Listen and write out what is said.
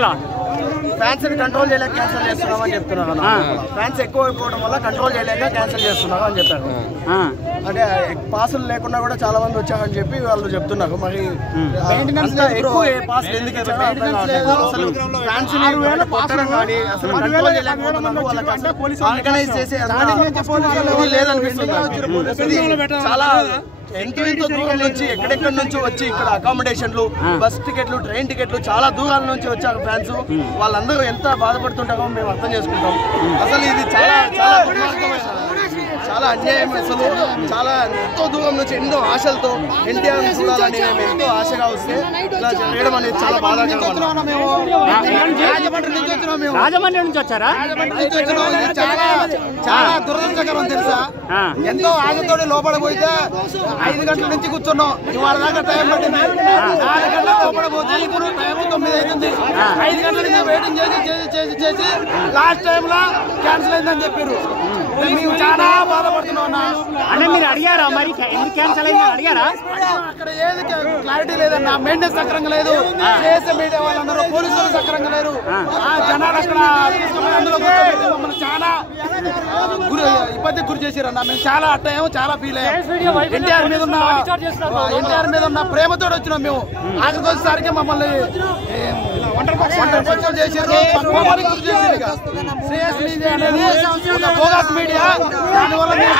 చెప్పాలా? Fans control చేయలేక cancel చేస్తున్నామని చెప్తున్నారు. ఫ్యాన్స్ ఎక్కువ అయిపోవడం వల్ల కంట్రోల్ చేయలేక క్యాన్సిల్ చేస్తున్నారు అని చెప్పారు. అంటే పాసులు లేకుండా కూడా చాలా మంది వచ్చారని చెప్పి వాళ్ళు చెప్తున్నారు. మరి ఎక్కువ పాసులు ఎందుకు అసలు ఫ్యాన్స్ కానీ అసలు కంట్రోల్ చేయలేకపోతున్నారు. వాళ్ళకి ఆర్గనైజ్ చేసే లేదనిపిస్తుంది. చాలా ఎంతో దూరం నుంచి ఎక్కడెక్కడి నుంచి వచ్చి ఇక్కడ అకామిడేషన్లు, బస్ టికెట్లు, ట్రైన్ టికెట్లు చాలా దూరాల నుంచి వచ్చారు ఫ్యాన్స్. వాళ్ళందరూ ఎంత బాధపడుతుంటారో మేము అర్థం చేసుకుంటాం. అసలు ఇది చాలా చాలా దుర్మార్గమైన, చాలా అన్యాయం. అసలు చాలా ఎంతో దూరం నుంచి ఎన్నో ఆశలతో ఎన్టీఆర్ చూడాలని మేము ఎంతో ఆశగా వస్తే ఇలా చేయడం అనేది చాలా బాధాకరం. రాజమండ్రి నుంచి వచ్చారా? చాలా దురదృష్టకరం తెలుసా. ఎంతో ఆశతో లోపడపోతే 5 గంటల నుంచి కూర్చున్నాం. ఇవాళ దాకా టైం పట్టింది. 4 గంటల లోపడపోతే ఇప్పుడు టైం 9 అవుతుంది. 5 గంటల నుంచి వెయిటింగ్ చేసి లాస్ట్ టైం లా క్యాన్సిల్ అయిందని చెప్పారు. మేము చాలా బాధపడుతున్నాం. అంటే మీరు అడిగారా మరి ఎందుకు క్యాన్సిల్ అయింది అడిగారా? అక్కడ ఏది క్లారిటీ లేదన్నా. మెయింటెనెన్స్ సక్రంగా లేదు. చేసే మీడియా వాళ్ళందరూ పోలీసులు సక్రంగా లేరు. జనాలు అక్కడ మమ్మల్ని చాలా ఇబ్బందికి గురి చేశారన్న. మేము చాలా అట్టయ్యాము, చాలా ఫీల్ అయ్యాం. ఎన్టీఆర్ మీద ఉన్న ప్రేమతో వచ్చినాం మేము. ఆఖరికి వచ్చేసరికి మమ్మల్ని ఒంటరి చేశారు. శ్రేయస్ మీడియా అనేది ఒక బోగస్ మీడియా. దానివల్ల మేము